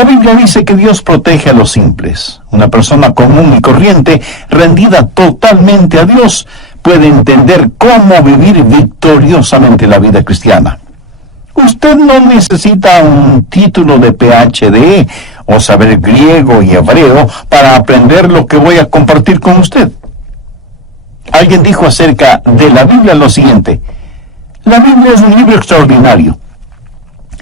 La Biblia dice que Dios protege a los simples. Una persona común y corriente, rendida totalmente a Dios, puede entender cómo vivir victoriosamente la vida cristiana. Usted no necesita un título de PhD o saber griego y hebreo para aprender lo que voy a compartir con usted. Alguien dijo acerca de la Biblia lo siguiente: la Biblia es un libro extraordinario.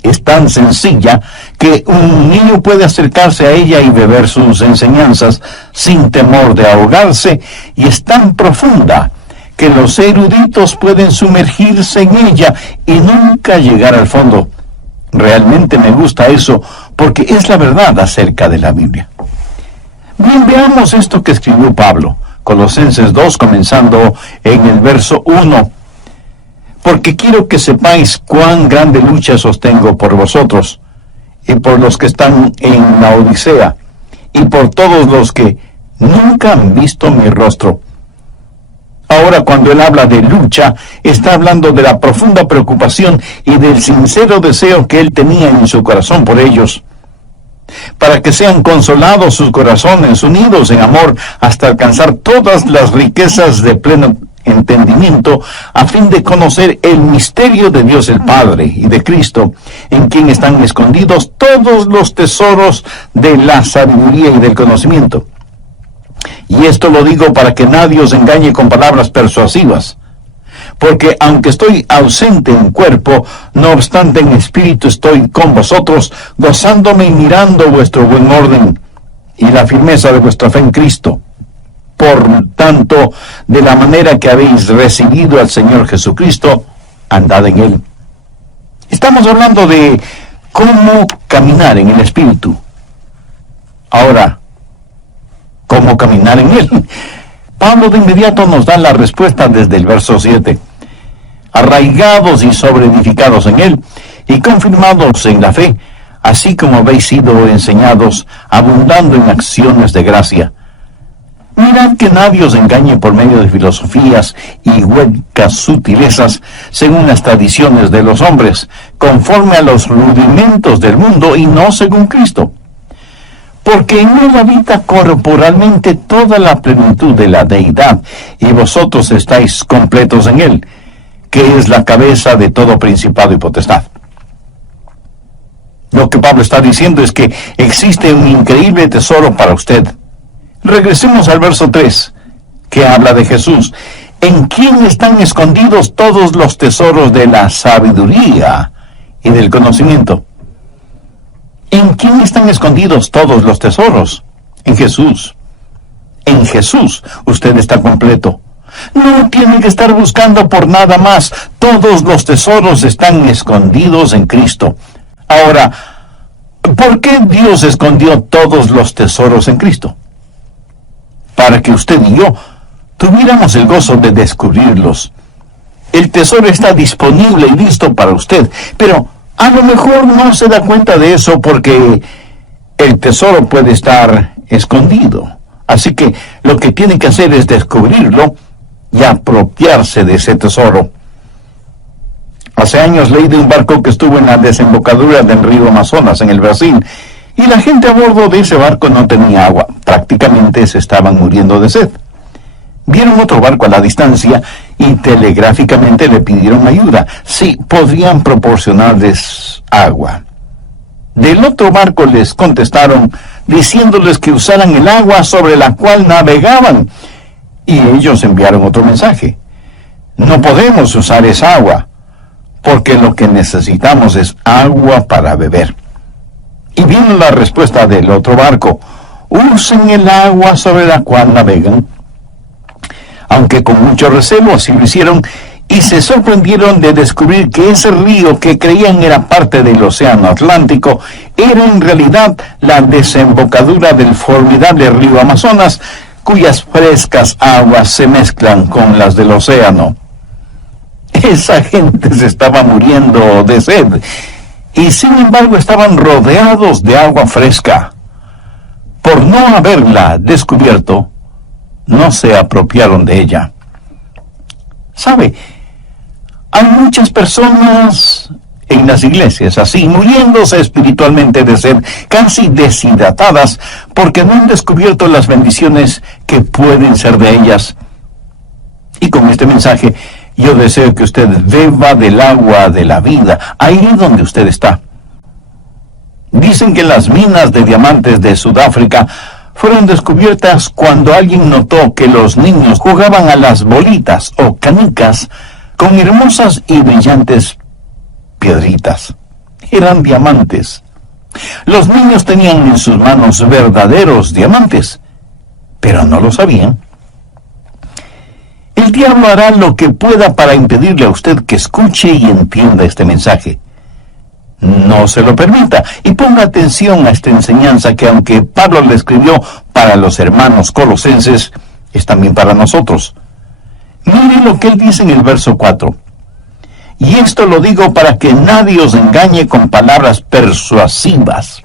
Es tan sencilla que un niño puede acercarse a ella y beber sus enseñanzas sin temor de ahogarse, y es tan profunda que los eruditos pueden sumergirse en ella y nunca llegar al fondo. Realmente me gusta eso, porque es la verdad acerca de la Biblia. Bien, veamos esto que escribió Pablo, Colosenses 2, comenzando en el verso 1. Porque quiero que sepáis cuán grande lucha sostengo por vosotros, y por los que están en la Odisea, y por todos los que nunca han visto mi rostro. Ahora, cuando él habla de lucha, está hablando de la profunda preocupación y del sincero deseo que él tenía en su corazón por ellos, para que sean consolados sus corazones, unidos en amor, hasta alcanzar todas las riquezas de pleno entendimiento, a fin de conocer el misterio de Dios el Padre y de Cristo, en quien están escondidos todos los tesoros de la sabiduría y del conocimiento. Y esto lo digo para que nadie os engañe con palabras persuasivas, porque aunque estoy ausente en cuerpo, no obstante en espíritu estoy con vosotros, gozándome y mirando vuestro buen orden y la firmeza de vuestra fe en Cristo. Por tanto, de la manera que habéis recibido al Señor Jesucristo, andad en Él. Estamos hablando de cómo caminar en el Espíritu. Ahora, ¿cómo caminar en Él? Pablo de inmediato nos da la respuesta desde el verso 7. Arraigados y sobreedificados en Él, y confirmados en la fe, así como habéis sido enseñados, abundando en acciones de gracia. Mirad que nadie os engañe por medio de filosofías y huecas sutilezas, según las tradiciones de los hombres, conforme a los rudimentos del mundo y no según Cristo. Porque en él habita corporalmente toda la plenitud de la deidad, y vosotros estáis completos en él, que es la cabeza de todo principado y potestad. Lo que Pablo está diciendo es que existe un increíble tesoro para usted. Regresemos al verso 3, que habla de Jesús, en quien están escondidos todos los tesoros de la sabiduría y del conocimiento. ¿En quién están escondidos todos los tesoros? En Jesús. En Jesús usted está completo. No tiene que estar buscando por nada más. Todos los tesoros están escondidos en Cristo. Ahora, ¿por qué Dios escondió todos los tesoros en Cristo? Para que usted y yo tuviéramos el gozo de descubrirlos. El tesoro está disponible y listo para usted, pero a lo mejor no se da cuenta de eso porque el tesoro puede estar escondido. Así que lo que tiene que hacer es descubrirlo y apropiarse de ese tesoro. Hace años leí de un barco que estuvo en la desembocadura del río Amazonas, en el Brasil, y la gente a bordo de ese barco no tenía agua. Prácticamente se estaban muriendo de sed. Vieron otro barco a la distancia y telegráficamente le pidieron ayuda. Sí, podrían proporcionarles agua. Del otro barco les contestaron diciéndoles que usaran el agua sobre la cual navegaban. Y ellos enviaron otro mensaje. No podemos usar esa agua, porque lo que necesitamos es agua para beber. Y vino la respuesta del otro barco: usen el agua sobre la cual navegan. Aunque con mucho recelo así lo hicieron, y se sorprendieron de descubrir que ese río que creían era parte del océano Atlántico, era en realidad la desembocadura del formidable río Amazonas, cuyas frescas aguas se mezclan con las del océano. Esa gente se estaba muriendo de sed, y sin embargo estaban rodeados de agua fresca. Por no haberla descubierto, no se apropiaron de ella. ¿Sabe? Hay muchas personas en las iglesias así, muriéndose espiritualmente de sed, casi deshidratadas, porque no han descubierto las bendiciones que pueden ser de ellas. Y con este mensaje, yo deseo que usted beba del agua de la vida, ahí donde usted está. Dicen que las minas de diamantes de Sudáfrica fueron descubiertas cuando alguien notó que los niños jugaban a las bolitas o canicas con hermosas y brillantes piedritas. Eran diamantes. Los niños tenían en sus manos verdaderos diamantes, pero no lo sabían. El diablo hará lo que pueda para impedirle a usted que escuche y entienda este mensaje. No se lo permita y ponga atención a esta enseñanza que, aunque Pablo le escribió para los hermanos colosenses, es también para nosotros. Mire lo que él dice en el verso 4. Y esto lo digo para que nadie os engañe con palabras persuasivas.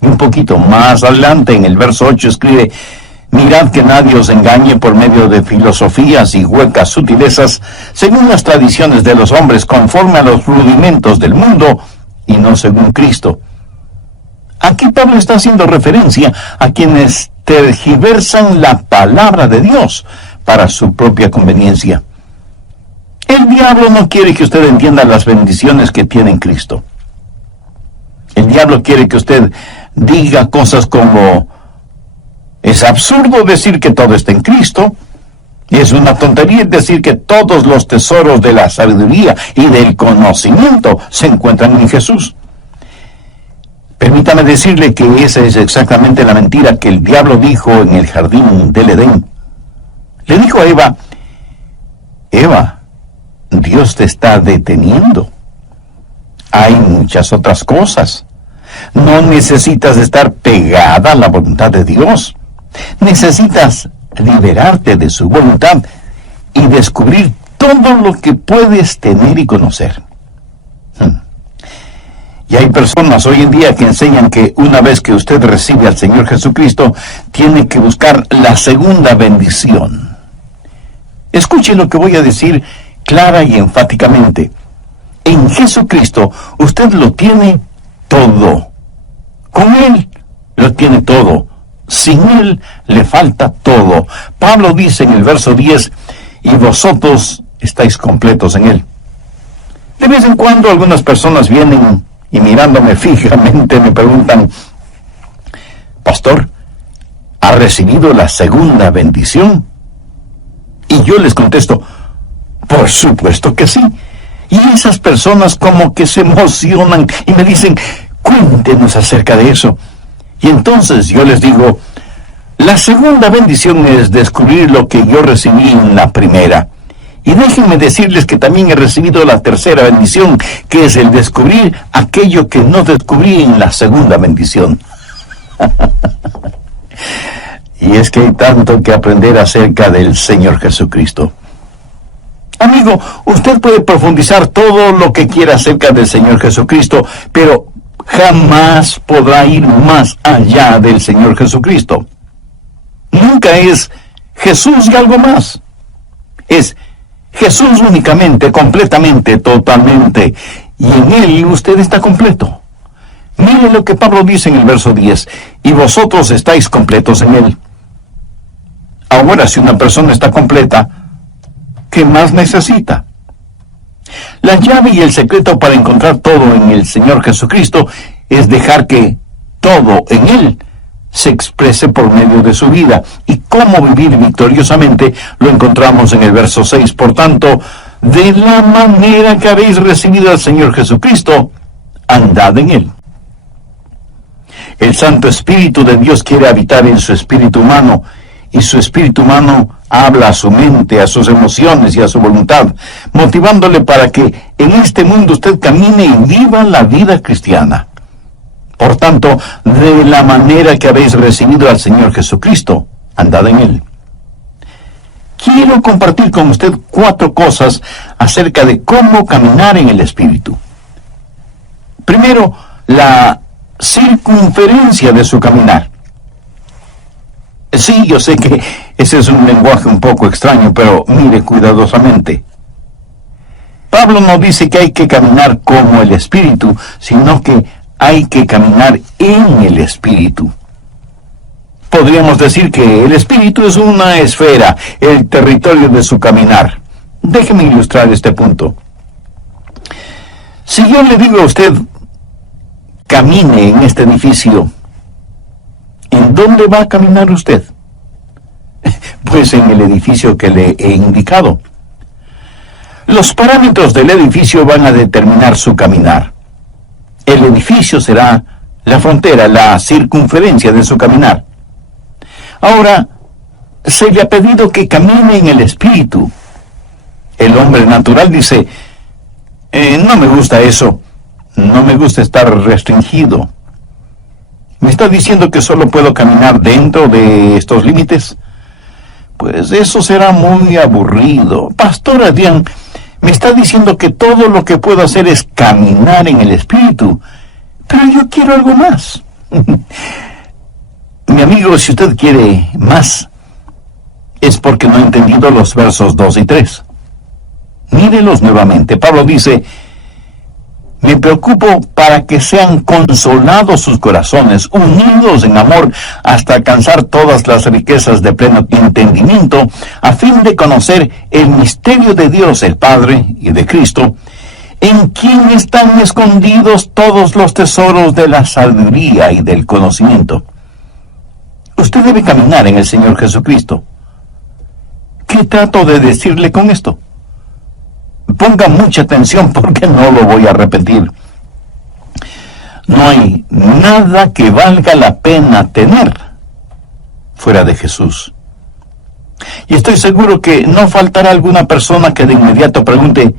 Y un poquito más adelante, en el verso 8, escribe: mirad que nadie os engañe por medio de filosofías y huecas sutilezas, según las tradiciones de los hombres, conforme a los rudimentos del mundo, y no según Cristo. Aquí Pablo está haciendo referencia a quienes tergiversan la palabra de Dios para su propia conveniencia. El diablo no quiere que usted entienda las bendiciones que tiene en Cristo. El diablo quiere que usted diga cosas como: es absurdo decir que todo está en Cristo. Y es una tontería decir que todos los tesoros de la sabiduría y del conocimiento se encuentran en Jesús. Permítame decirle que esa es exactamente la mentira que el diablo dijo en el jardín del Edén. Le dijo a Eva: Eva, Dios te está deteniendo. Hay muchas otras cosas. No necesitas estar pegada a la voluntad de Dios. Necesitas liberarte de su voluntad y descubrir todo lo que puedes tener y conocer. Y hay personas hoy en día que enseñan que una vez que usted recibe al Señor Jesucristo, tiene que buscar la segunda bendición. Escuche lo que voy a decir clara y enfáticamente. En Jesucristo usted lo tiene todo. Con Él lo tiene todo. Sin Él le falta todo. Pablo dice en el verso 10, y vosotros estáis completos en Él. De vez en cuando algunas personas vienen y mirándome fijamente me preguntan: pastor, ¿ha recibido la segunda bendición? Y yo les contesto: por supuesto que sí. Y esas personas como que se emocionan y me dicen: cuéntenos acerca de eso. Y entonces yo les digo: la segunda bendición es descubrir lo que yo recibí en la primera. Y déjenme decirles que también he recibido la tercera bendición, que es el descubrir aquello que no descubrí en la segunda bendición. Y es que hay tanto que aprender acerca del Señor Jesucristo. Amigo, usted puede profundizar todo lo que quiera acerca del Señor Jesucristo, pero jamás podrá ir más allá del Señor Jesucristo. Nunca es Jesús y algo más. Es Jesús únicamente, completamente, totalmente. Y en Él usted está completo. Mire lo que Pablo dice en el verso 10. Y vosotros estáis completos en Él. Ahora, si una persona está completa, ¿qué más necesita? La llave y el secreto para encontrar todo en el Señor Jesucristo es dejar que todo en Él se exprese por medio de su vida. Y cómo vivir victoriosamente lo encontramos en el verso 6. Por tanto, de la manera que habéis recibido al Señor Jesucristo, andad en Él. El Santo Espíritu de Dios quiere habitar en su espíritu humano, y su espíritu humano habla a su mente, a sus emociones y a su voluntad, motivándole para que en este mundo usted camine y viva la vida cristiana. Por tanto, de la manera que habéis recibido al Señor Jesucristo, andad en Él. Quiero compartir con usted 4 cosas acerca de cómo caminar en el Espíritu. Primero, la circunferencia de su caminar. Sí, yo sé que ese es un lenguaje un poco extraño, pero mire cuidadosamente. Pablo no dice que hay que caminar como el Espíritu, sino que hay que caminar en el Espíritu. Podríamos decir que el Espíritu es una esfera, el territorio de su caminar. Déjeme ilustrar este punto. Si yo le digo a usted, camine en este edificio, ¿en dónde va a caminar usted? Pues en el edificio que le he indicado. Los parámetros del edificio van a determinar su caminar. El edificio será la frontera, la circunferencia de su caminar. Ahora, se le ha pedido que camine en el Espíritu. El hombre natural dice, no me gusta eso, no me gusta estar restringido. ¿Me está diciendo que solo puedo caminar dentro de estos límites? Pues eso será muy aburrido. Pastor Adrián, me está diciendo que todo lo que puedo hacer es caminar en el Espíritu, pero yo quiero algo más. Mi amigo, si usted quiere más, es porque no ha entendido los versos 2 y 3. Mírelos nuevamente. Pablo dice, me preocupo para que sean consolados sus corazones, unidos en amor, hasta alcanzar todas las riquezas de pleno entendimiento, a fin de conocer el misterio de Dios, el Padre, y de Cristo, en quien están escondidos todos los tesoros de la sabiduría y del conocimiento. Usted debe caminar en el Señor Jesucristo. ¿Qué trato de decirle con esto? Ponga mucha atención porque no lo voy a repetir. No hay nada que valga la pena tener fuera de Jesús. Y estoy seguro que no faltará alguna persona que de inmediato pregunte,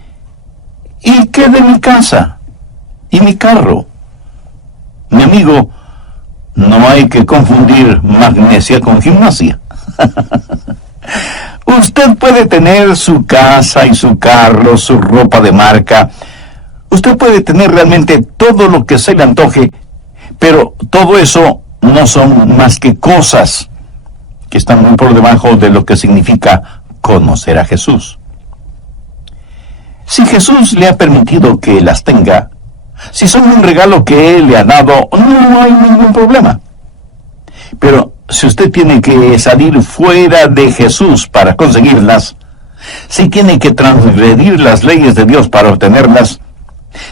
¿y qué de mi casa? ¿Y mi carro? Mi amigo, no hay que confundir magnesia con gimnasia. Usted puede tener su casa y su carro, su ropa de marca. Usted puede tener realmente todo lo que se le antoje, pero todo eso no son más que cosas que están muy por debajo de lo que significa conocer a Jesús. Si Jesús le ha permitido que las tenga, si son un regalo que Él le ha dado, no hay ningún problema. Pero si usted tiene que salir fuera de Jesús para conseguirlas, si tiene que transgredir las leyes de Dios para obtenerlas,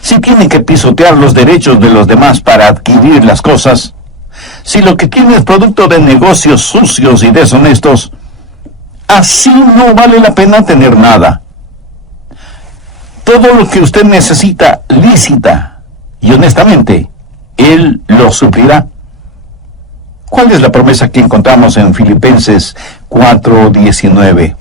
si tiene que pisotear los derechos de los demás para adquirir las cosas, si lo que tiene es producto de negocios sucios y deshonestos, así no vale la pena tener nada. Todo lo que usted necesita lícita y honestamente, Él lo suplirá. ¿Cuál es la promesa que encontramos en Filipenses 4:19?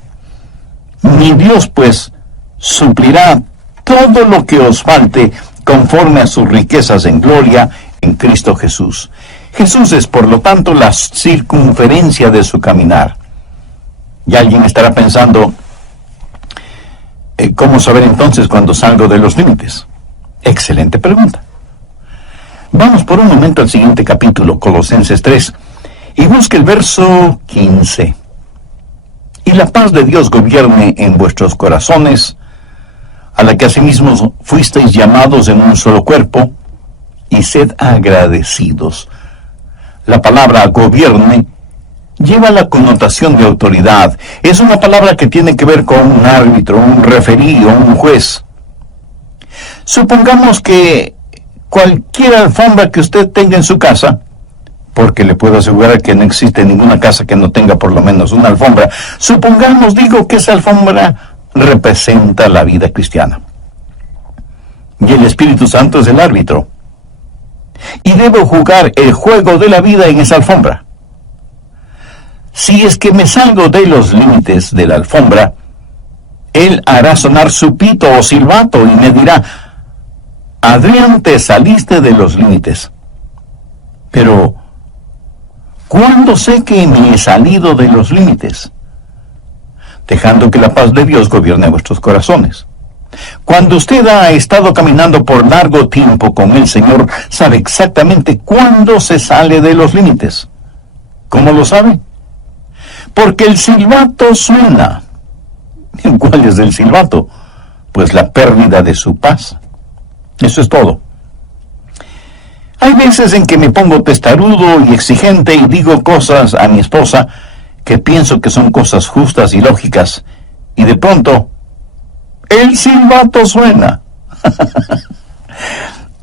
Mi Dios, pues, suplirá todo lo que os falte conforme a sus riquezas en gloria en Cristo Jesús. Jesús es, por lo tanto, la circunferencia de su caminar. Y alguien estará pensando, ¿cómo saber entonces cuando salgo de los límites? Excelente pregunta. Vamos por un momento al siguiente capítulo, Colosenses 3, y busque el verso 15. Y la paz de Dios gobierne en vuestros corazones, a la que asimismo fuisteis llamados en un solo cuerpo, y sed agradecidos. La palabra gobierne lleva la connotación de autoridad. Es una palabra que tiene que ver con un árbitro, un referí o un juez. Supongamos que cualquier alfombra que usted tenga en su casa, porque le puedo asegurar que no existe ninguna casa que no tenga por lo menos una alfombra, supongamos, digo, que esa alfombra representa la vida cristiana. Y el Espíritu Santo es el árbitro. Y debo jugar el juego de la vida en esa alfombra. Si es que me salgo de los límites de la alfombra, Él hará sonar su pito o silbato y me dirá, Adrián, te saliste de los límites. Pero, ¿cuándo sé que me he salido de los límites? Dejando que la paz de Dios gobierne vuestros corazones. Cuando usted ha estado caminando por largo tiempo con el Señor, sabe exactamente cuándo se sale de los límites. ¿Cómo lo sabe? Porque el silbato suena. ¿Cuál es el silbato? pues la pérdida de su paz. Eso es todo. Hay veces en que me pongo testarudo y exigente y digo cosas a mi esposa que pienso que son cosas justas y lógicas, y de pronto el silbato suena.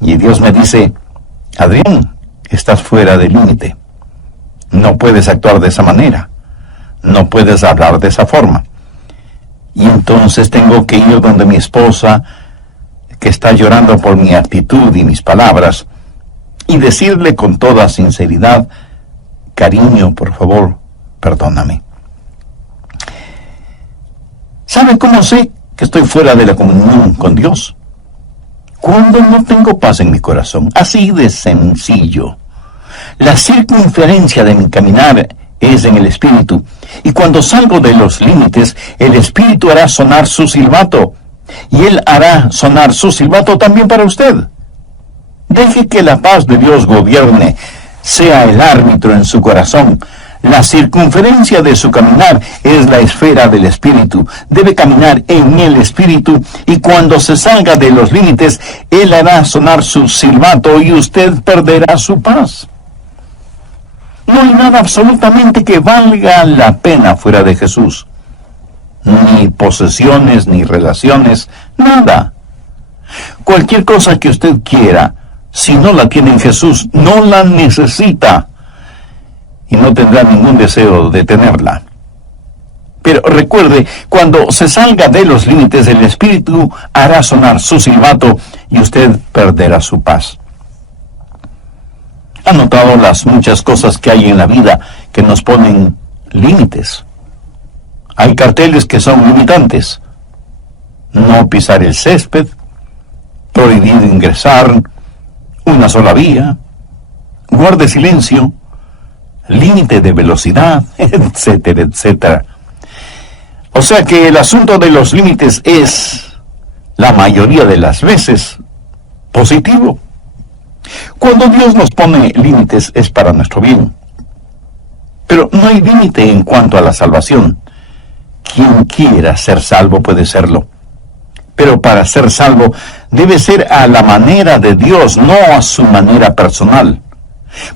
Y Dios me dice: Adrián, estás fuera del límite. No puedes actuar de esa manera. No puedes hablar de esa forma. Y entonces tengo que ir donde mi esposa, que está llorando por mi actitud y mis palabras, y decirle con toda sinceridad: cariño, por favor, perdóname. ¿Sabe cómo sé que estoy fuera de la comunión con Dios? Cuando no tengo paz en mi corazón. Así de sencillo. La circunferencia de mi caminar es en el Espíritu, y cuando salgo de los límites, el Espíritu hará sonar su silbato, y Él hará sonar su silbato también para usted. Deje que la paz de Dios gobierne, sea el árbitro en su corazón. La circunferencia de su caminar es la esfera del Espíritu. Debe caminar en el Espíritu, y cuando se salga de los límites, Él hará sonar su silbato y usted perderá su paz. No hay nada absolutamente que valga la pena fuera de Jesús. Ni posesiones, ni relaciones, nada. Cualquier cosa que usted quiera, si no la tiene en Jesús, no la necesita, y no tendrá ningún deseo de tenerla. Pero recuerde, cuando se salga de los límites, el Espíritu hará sonar su silbato y usted perderá su paz. ¿Ha notado las muchas cosas que hay en la vida que nos ponen límites? Hay carteles que son limitantes. No pisar el césped, prohibido ingresar, una sola vía, guarde silencio, límite de velocidad, etcétera, etcétera. O sea que el asunto de los límites es, la mayoría de las veces, positivo. Cuando Dios nos pone límites es para nuestro bien. Pero no hay límite en cuanto a la salvación. Quien quiera ser salvo puede serlo. Pero para ser salvo debe ser a la manera de Dios, no a su manera personal.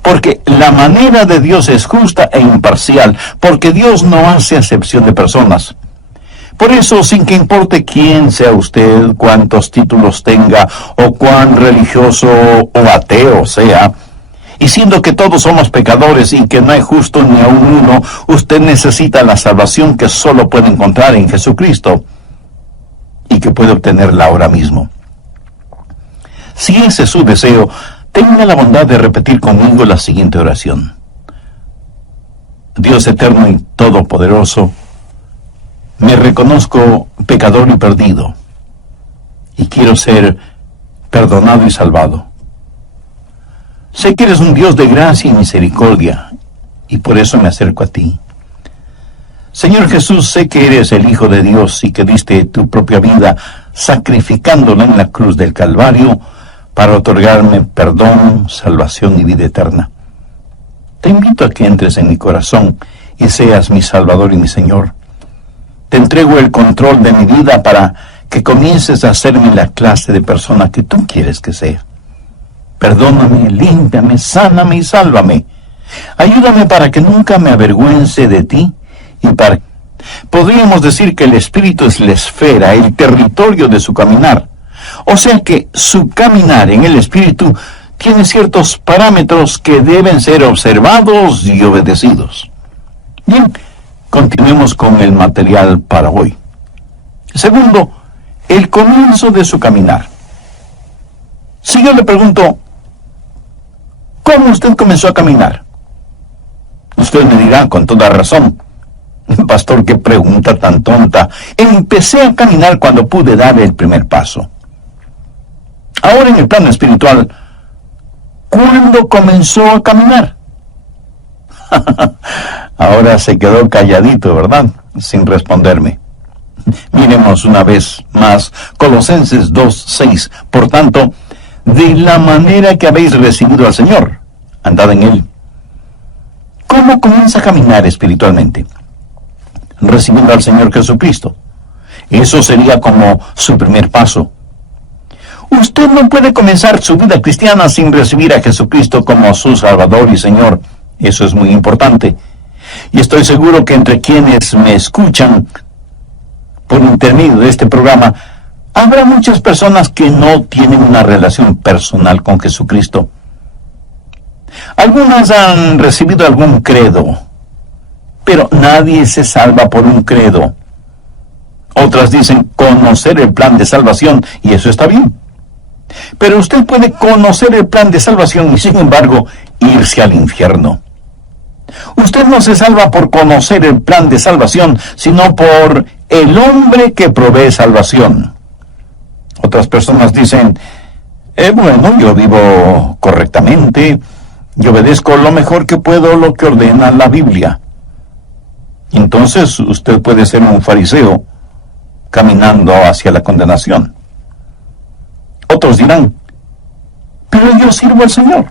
Porque la manera de Dios es justa e imparcial, porque Dios no hace acepción de personas. Por eso, sin que importe quién sea usted, cuántos títulos tenga, o cuán religioso o ateo sea, y siendo que todos somos pecadores y que no hay justo ni aun uno, usted necesita la salvación que solo puede encontrar en Jesucristo, y que puede obtenerla ahora mismo. Si ese es su deseo, tenga la bondad de repetir conmigo la siguiente oración. Dios eterno y todopoderoso, me reconozco pecador y perdido, y quiero ser perdonado y salvado. Sé que eres un Dios de gracia y misericordia, y por eso me acerco a ti. Señor Jesús, sé que eres el Hijo de Dios y que diste tu propia vida sacrificándola en la cruz del Calvario para otorgarme perdón, salvación y vida eterna. Te invito a que entres en mi corazón y seas mi Salvador y mi Señor. Te entrego el control de mi vida para que comiences a hacerme la clase de persona que tú quieres que sea. Perdóname, límpiame, sáname y sálvame. Ayúdame para que nunca me avergüence de ti y para... Podríamos decir que el Espíritu es la esfera, el territorio de su caminar. O sea que su caminar en el Espíritu tiene ciertos parámetros que deben ser observados y obedecidos. Bien, continuemos con el material para hoy. Segundo, el comienzo de su caminar. Si yo le pregunto, ¿cómo usted comenzó a caminar? Usted me dirá con toda razón, pastor, qué pregunta tan tonta. Empecé a caminar cuando pude dar el primer paso. Ahora en el plano espiritual, ¿cuándo comenzó a caminar? Ahora se quedó calladito, ¿verdad? Sin responderme. Miremos una vez más Colosenses 2:6. Por tanto, de la manera que habéis recibido al Señor, andad en Él. ¿Cómo comienza a caminar espiritualmente? Recibiendo al Señor Jesucristo. Eso sería como su primer paso. Usted no puede comenzar su vida cristiana sin recibir a Jesucristo como su Salvador y Señor. Eso es muy importante. Y estoy seguro que entre quienes me escuchan por intermedio de este programa, habrá muchas personas que no tienen una relación personal con Jesucristo. Algunas han recibido algún credo, pero nadie se salva por un credo. Otras dicen conocer el plan de salvación, y eso está bien. Pero usted puede conocer el plan de salvación y, sin embargo, irse al infierno. Usted no se salva por conocer el plan de salvación, sino por el hombre que provee salvación. Otras personas dicen, bueno, yo vivo correctamente, y obedezco lo mejor que puedo lo que ordena la Biblia. Entonces usted puede ser un fariseo caminando hacia la condenación. Otros dirán, pero yo sirvo al Señor.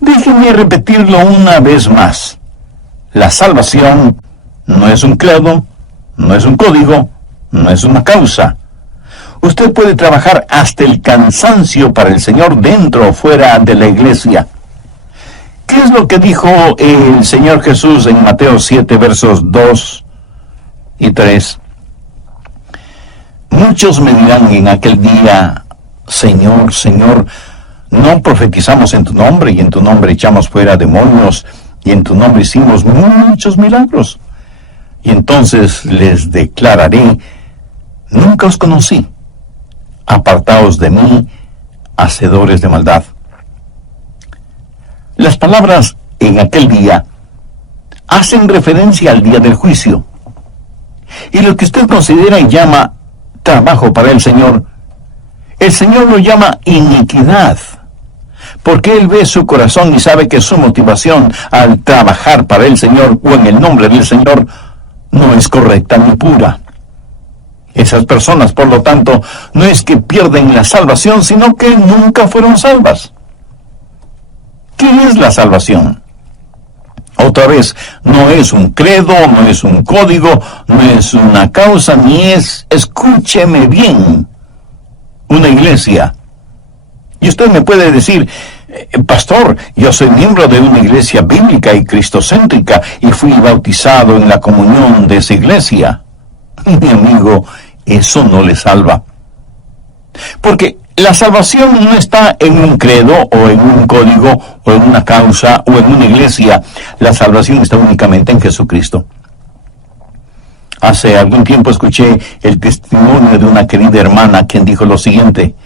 Déjenme repetirlo una vez más. La salvación no es un credo, no es un código, no es una causa. Usted puede trabajar hasta el cansancio para el Señor dentro o fuera de la iglesia. ¿Qué es lo que dijo el Señor Jesús en Mateo 7, versos 2 y 3? Muchos me dirán en aquel día, Señor, Señor, no profetizamos en tu nombre, y en tu nombre echamos fuera demonios, y en tu nombre hicimos muchos milagros. Y entonces les declararé, nunca os conocí, apartaos de mí, hacedores de maldad. Las palabras en aquel día hacen referencia al día del juicio. Y lo que usted considera y llama trabajo para el Señor lo llama iniquidad, porque Él ve su corazón y sabe que su motivación al trabajar para el Señor o en el nombre del Señor no es correcta ni pura. Esas personas, por lo tanto, no es que pierden la salvación, sino que nunca fueron salvas. ¿Qué es la salvación? Otra vez, no es un credo, no es un código, no es una causa, ni es, escúcheme bien, una iglesia. Y usted me puede decir, pastor, yo soy miembro de una iglesia bíblica y cristocéntrica y fui bautizado en la comunión de esa iglesia. Mi amigo, eso no le salva. Porque la salvación no está en un credo o en un código o en una causa o en una iglesia. La salvación está únicamente en Jesucristo. Hace algún tiempo escuché el testimonio de una querida hermana quien dijo lo siguiente: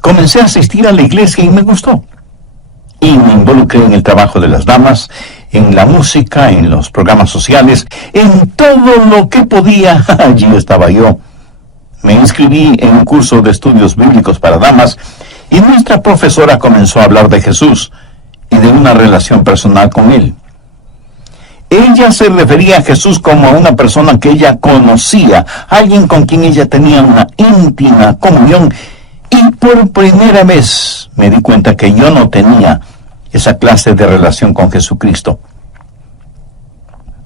comencé a asistir a la iglesia y me gustó. Y me involucré en el trabajo de las damas, en la música, en los programas sociales, en todo lo que podía. Allí estaba yo. Me inscribí en un curso de estudios bíblicos para damas y nuestra profesora comenzó a hablar de Jesús y de una relación personal con Él. Ella se refería a Jesús como a una persona que ella conocía, alguien con quien ella tenía una íntima comunión, y por primera vez me di cuenta que yo no tenía esa clase de relación con Jesucristo.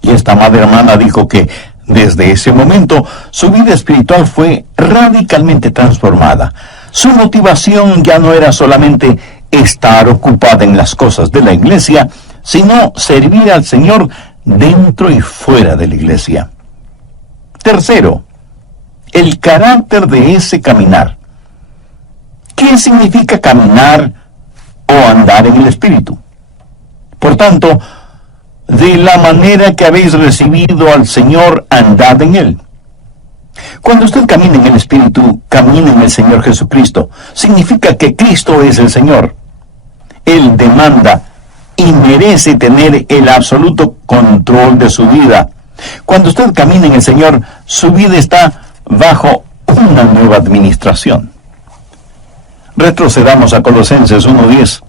Y esta madre hermana dijo que desde ese momento su vida espiritual fue radicalmente transformada. Su motivación ya no era solamente estar ocupada en las cosas de la iglesia, sino servir al Señor dentro y fuera de la iglesia. Tercero, el carácter de ese caminar. ¿Qué significa caminar o andar en el Espíritu? Por tanto, de la manera que habéis recibido al Señor, andad en Él. Cuando usted camina en el Espíritu, camina en el Señor Jesucristo. Significa que Cristo es el Señor. Él demanda y merece tener el absoluto control de su vida. Cuando usted camina en el Señor, su vida está bajo una nueva administración. Retrocedamos a Colosenses 1:10.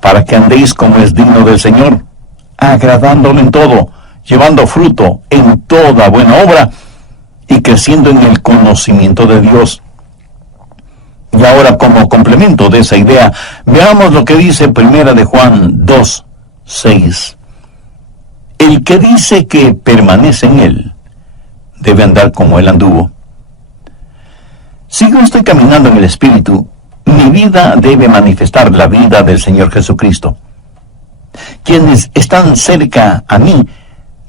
Para que andéis como es digno del Señor, agradándole en todo, llevando fruto en toda buena obra y creciendo en el conocimiento de Dios. Y ahora, como complemento de esa idea, veamos lo que dice 1 de Juan 2:6. El que dice que permanece en Él, debe andar como Él anduvo. Si yo estoy caminando en el Espíritu, mi vida debe manifestar la vida del Señor Jesucristo. Quienes están cerca a mí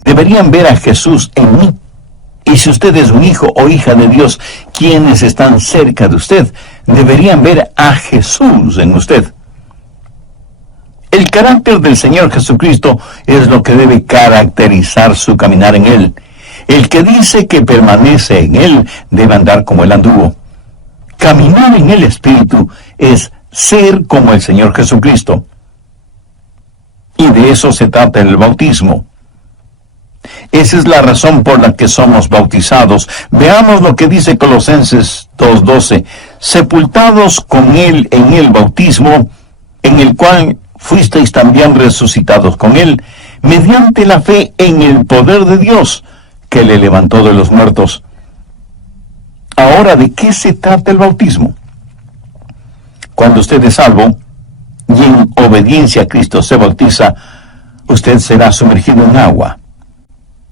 deberían ver a Jesús en mí. Y si usted es un hijo o hija de Dios, quienes están cerca de usted deberían ver a Jesús en usted. El carácter del Señor Jesucristo es lo que debe caracterizar su caminar en Él. El que dice que permanece en Él debe andar como Él anduvo. Caminar en el Espíritu es ser como el Señor Jesucristo. Y de eso se trata el bautismo. Esa es la razón por la que somos bautizados. Veamos lo que dice Colosenses 2:12. Sepultados con Él en el bautismo, en el cual fuisteis también resucitados con Él, mediante la fe en el poder de Dios, que le levantó de los muertos. Ahora, ¿de qué se trata el bautismo? Cuando usted es salvo y en obediencia a Cristo se bautiza, usted será sumergido en agua.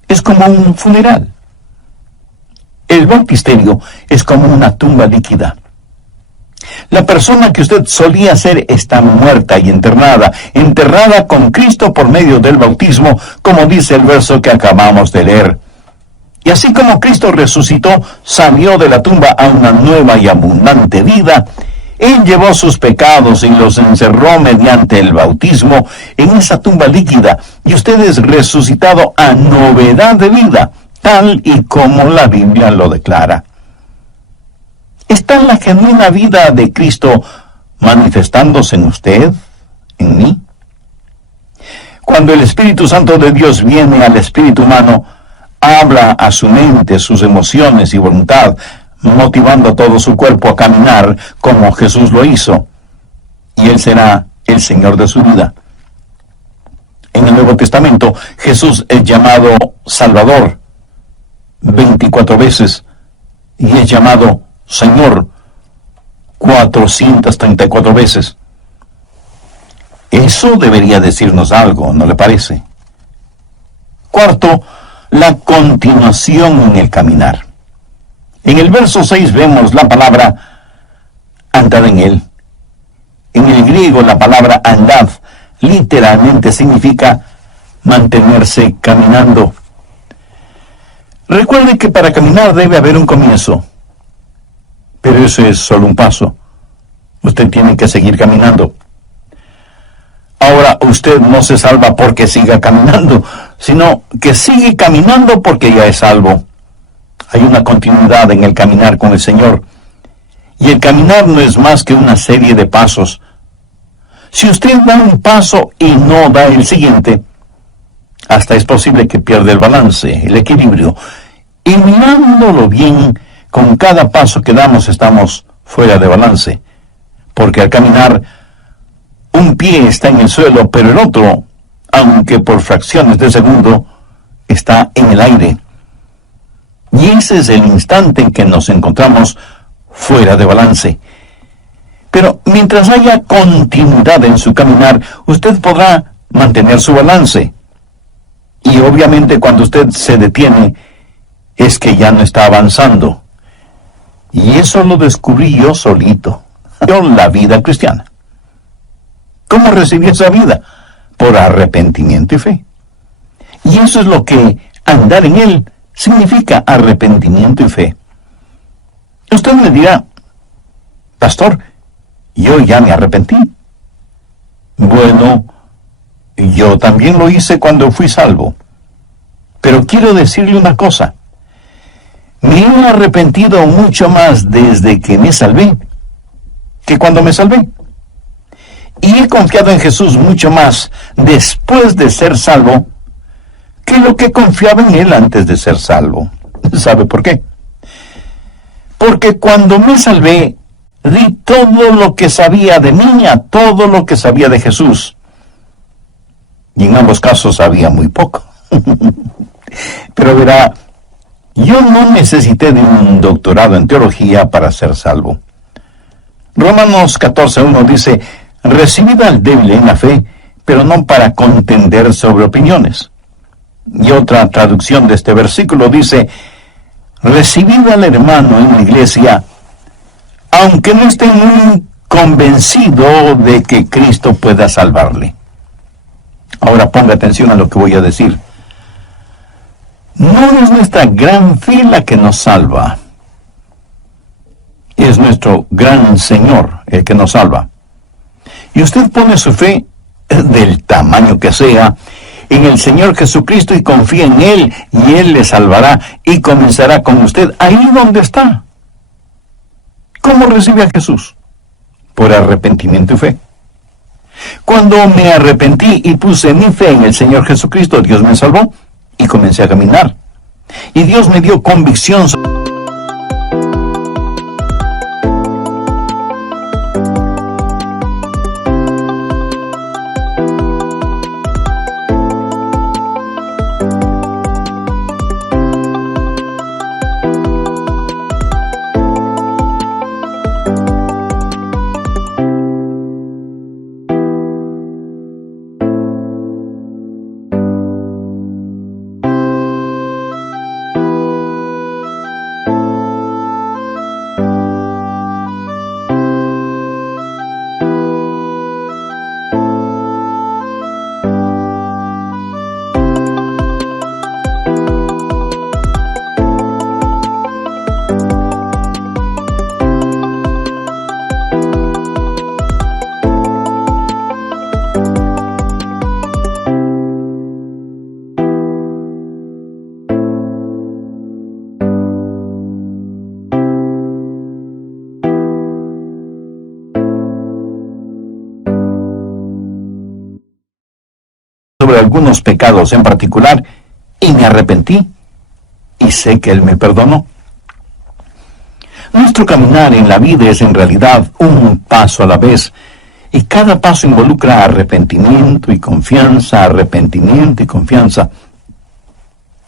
Es como un funeral. El bautisterio es como una tumba líquida. La persona que usted solía ser está muerta y enterrada con Cristo por medio del bautismo, como dice el verso que acabamos de leer. Y así como Cristo resucitó, salió de la tumba a una nueva y abundante vida, Él llevó sus pecados y los encerró mediante el bautismo en esa tumba líquida, y usted es resucitado a novedad de vida, tal y como la Biblia lo declara. ¿Está la genuina vida de Cristo manifestándose en usted, en mí? Cuando el Espíritu Santo de Dios viene al espíritu humano, habla a su mente, sus emociones y voluntad, motivando a todo su cuerpo a caminar como Jesús lo hizo, y Él será el Señor de su vida. En el Nuevo Testamento, Jesús es llamado Salvador 24 veces, y es llamado Señor 434 veces. Eso debería decirnos algo, ¿no le parece? Cuarto, la continuación en el caminar. En el verso 6 vemos la palabra andar en Él. En el griego la palabra andad literalmente significa mantenerse caminando. Recuerde que para caminar debe haber un comienzo, pero eso es solo un paso. Usted tiene que seguir caminando. Ahora, usted no se salva porque siga caminando, sino que sigue caminando porque ya es salvo. Hay una continuidad en el caminar con el Señor. Y el caminar no es más que una serie de pasos. Si usted da un paso y no da el siguiente, hasta es posible que pierda el balance, el equilibrio. Y mirándolo bien, con cada paso que damos estamos fuera de balance. Porque al caminar, un pie está en el suelo, pero el otro, aunque por fracciones de segundo, está en el aire. Y ese es el instante en que nos encontramos fuera de balance. Pero mientras haya continuidad en su caminar, usted podrá mantener su balance. Y obviamente cuando usted se detiene, es que ya no está avanzando. Y eso lo descubrí yo solito. Yo la vida cristiana. ¿Cómo recibí esa vida? Por arrepentimiento y fe. Y eso es lo que andar en Él significa, arrepentimiento y fe. Usted me dirá, pastor, yo ya me arrepentí. Bueno, yo también lo hice cuando fui salvo. Pero quiero decirle una cosa. Me he arrepentido mucho más desde que me salvé que cuando me salvé. Y he confiado en Jesús mucho más después de ser salvo que lo que confiaba en Él antes de ser salvo. ¿Sabe por qué? Porque cuando me salvé, di todo lo que sabía de mí a todo lo que sabía de Jesús. Y en ambos casos sabía muy poco. Pero verá, yo no necesité de un doctorado en teología para ser salvo. Romanos 14:1 dice, recibid al débil en la fe, pero no para contender sobre opiniones. Y otra traducción de este versículo dice, recibid al hermano en la iglesia, aunque no esté muy convencido de que Cristo pueda salvarle. Ahora ponga atención a lo que voy a decir. No es nuestra gran fe la que nos salva. Es nuestro gran Señor el que nos salva. Y usted pone su fe, del tamaño que sea, en el Señor Jesucristo y confía en Él, y Él le salvará y comenzará con usted ahí donde está. ¿Cómo recibe a Jesús? Por arrepentimiento y fe. Cuando me arrepentí y puse mi fe en el Señor Jesucristo, Dios me salvó y comencé a caminar. Y Dios me dio convicción. Sobre algunos pecados en particular, y me arrepentí, y sé que Él me perdonó. Nuestro caminar en la vida es en realidad un paso a la vez, y cada paso involucra arrepentimiento y confianza, arrepentimiento y confianza.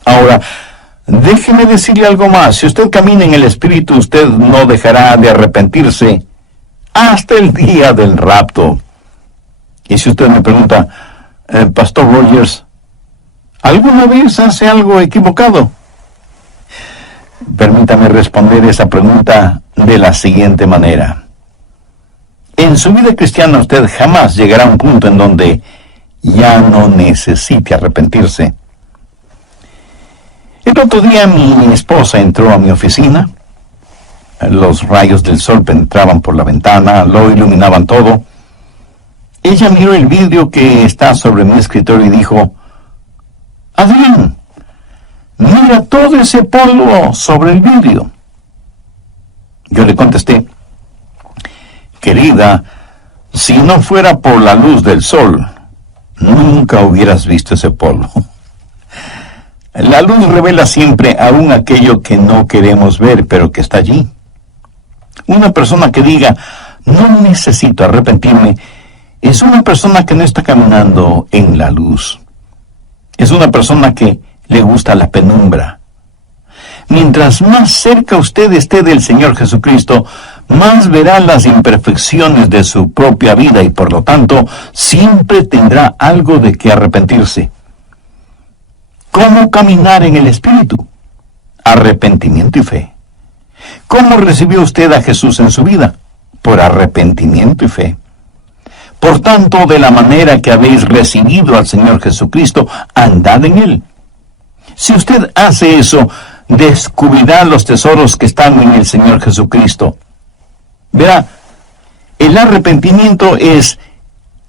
Ahora, déjeme decirle algo más. Si usted camina en el Espíritu, usted no dejará de arrepentirse hasta el día del rapto. Y si usted me pregunta, Pastor Rogers, ¿alguna vez hace algo equivocado? Permítame responder esa pregunta de la siguiente manera. En su vida cristiana usted jamás llegará a un punto en donde ya no necesite arrepentirse. El otro día mi esposa entró a mi oficina. Los rayos del sol penetraban por la ventana, lo iluminaban todo. Ella miró el vidrio que está sobre mi escritorio y dijo, Adrián, mira todo ese polvo sobre el vidrio. Yo le contesté, querida, si no fuera por la luz del sol, nunca hubieras visto ese polvo. La luz revela siempre aún aquello que no queremos ver, pero que está allí. Una persona que diga, no necesito arrepentirme, es una persona que no está caminando en la luz. Es una persona que le gusta la penumbra. Mientras más cerca usted esté del Señor Jesucristo, más verá las imperfecciones de su propia vida y por lo tanto siempre tendrá algo de que arrepentirse. ¿Cómo caminar en el Espíritu? Arrepentimiento y fe. ¿Cómo recibió usted a Jesús en su vida? Por arrepentimiento y fe. Por tanto, de la manera que habéis recibido al Señor Jesucristo, andad en Él. Si usted hace eso, descubrirá los tesoros que están en el Señor Jesucristo. Verá, el arrepentimiento es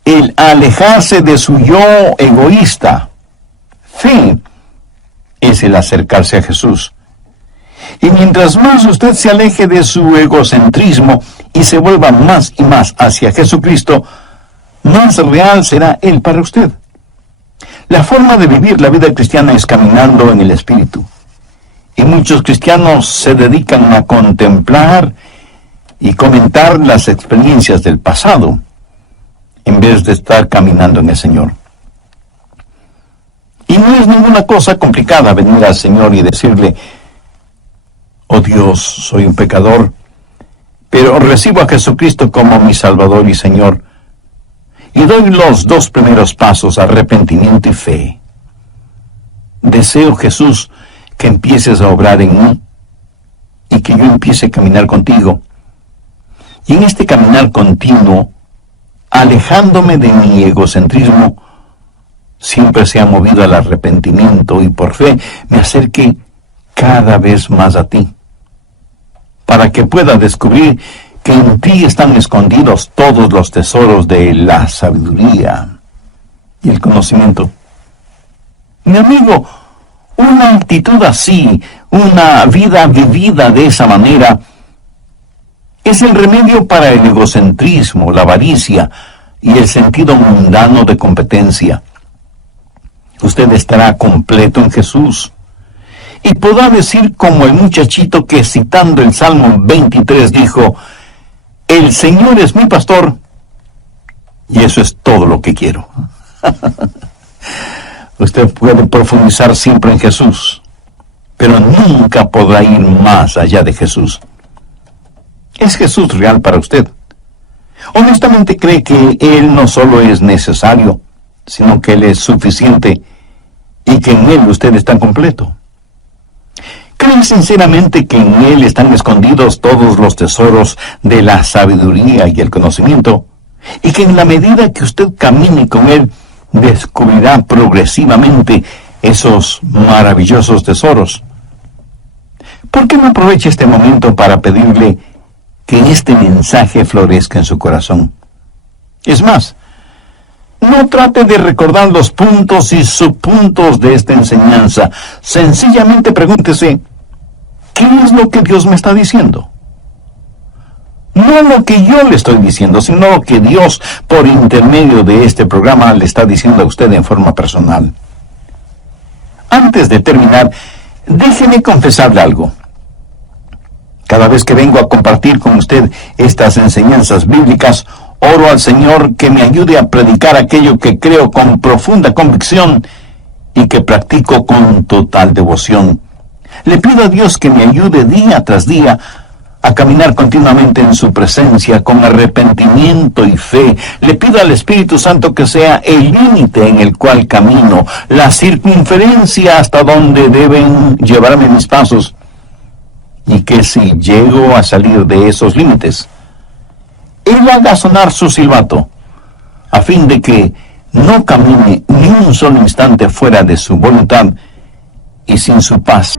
el alejarse de su yo egoísta. Fe es el acercarse a Jesús. Y mientras más usted se aleje de su egocentrismo y se vuelva más y más hacia Jesucristo, más real será Él para usted. La forma de vivir la vida cristiana es caminando en el Espíritu. Y muchos cristianos se dedican a contemplar y comentar las experiencias del pasado, en vez de estar caminando en el Señor. Y no es ninguna cosa complicada venir al Señor y decirle, oh Dios, soy un pecador, pero recibo a Jesucristo como mi Salvador y Señor, y doy los dos primeros pasos, arrepentimiento y fe. Deseo, Jesús, que empieces a obrar en mí que yo empiece a caminar contigo. Y en este caminar continuo, alejándome de mi egocentrismo, siempre se ha movido al arrepentimiento y por fe me acerque cada vez más a ti, para que pueda descubrir que en ti están escondidos todos los tesoros de la sabiduría y el conocimiento. Mi amigo, una actitud así, una vida vivida de esa manera, es el remedio para el egocentrismo, la avaricia y el sentido mundano de competencia. Usted estará completo en Jesús y podrá decir como el muchachito que, citando el Salmo 23, dijo: el Señor es mi pastor y eso es todo lo que quiero. Usted puede profundizar siempre en Jesús, pero nunca podrá ir más allá de Jesús. ¿Es Jesús real para usted? Honestamente cree que Él no solo es necesario, sino que Él es suficiente y que en Él usted está completo. ¿Cree sinceramente que en Él están escondidos todos los tesoros de la sabiduría y el conocimiento? Y que en la medida que usted camine con Él, descubrirá progresivamente esos maravillosos tesoros. ¿Por qué no aprovecha este momento para pedirle que este mensaje florezca en su corazón? Es más, no trate de recordar los puntos y subpuntos de esta enseñanza. Sencillamente pregúntese: ¿qué es lo que Dios me está diciendo? No lo que yo le estoy diciendo, sino lo que Dios, por intermedio de este programa, le está diciendo a usted en forma personal. Antes de terminar, déjeme confesarle algo. Cada vez que vengo a compartir con usted estas enseñanzas bíblicas, oro al Señor que me ayude a predicar aquello que creo con profunda convicción y que practico con total devoción. Le pido a Dios que me ayude día tras día a caminar continuamente en su presencia con arrepentimiento y fe. Le pido al Espíritu Santo que sea el límite en el cual camino, la circunferencia hasta donde deben llevarme mis pasos, y que si llego a salir de esos límites, Él haga sonar su silbato, a fin de que no camine ni un solo instante fuera de su voluntad y sin su paz.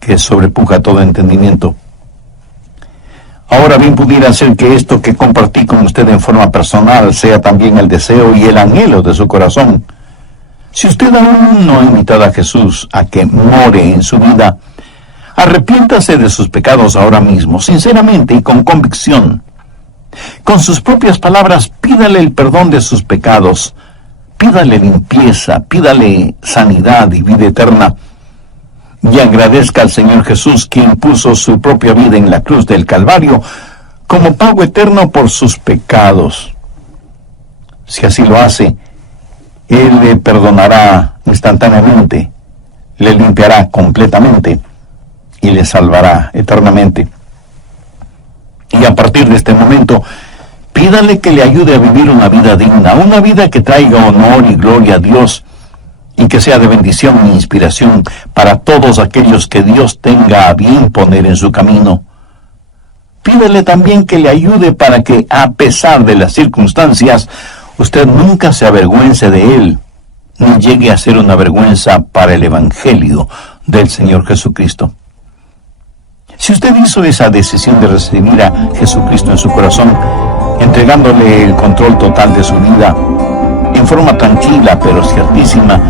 Que sobrepuja todo entendimiento. Ahora bien, pudiera ser que esto que compartí con usted en forma personal sea también el deseo y el anhelo de su corazón. Si usted aún no ha invitado a Jesús a que more en su vida, arrepiéntase de sus pecados ahora mismo, sinceramente y con convicción. Con sus propias palabras, pídale el perdón de sus pecados, pídale limpieza, pídale sanidad y vida eterna. Y agradezca al Señor Jesús, quien puso su propia vida en la cruz del Calvario como pago eterno por sus pecados. Si así lo hace, Él le perdonará instantáneamente, le limpiará completamente y le salvará eternamente. Y a partir de este momento, pídale que le ayude a vivir una vida digna, una vida que traiga honor y gloria a Dios, y que sea de bendición e inspiración para todos aquellos que Dios tenga a bien poner en su camino. Pídele también que le ayude para que, a pesar de las circunstancias, usted nunca se avergüence de Él, ni llegue a ser una vergüenza para el Evangelio del Señor Jesucristo. Si usted hizo esa decisión de recibir a Jesucristo en su corazón, entregándole el control total de su vida, en forma tranquila pero ciertísima,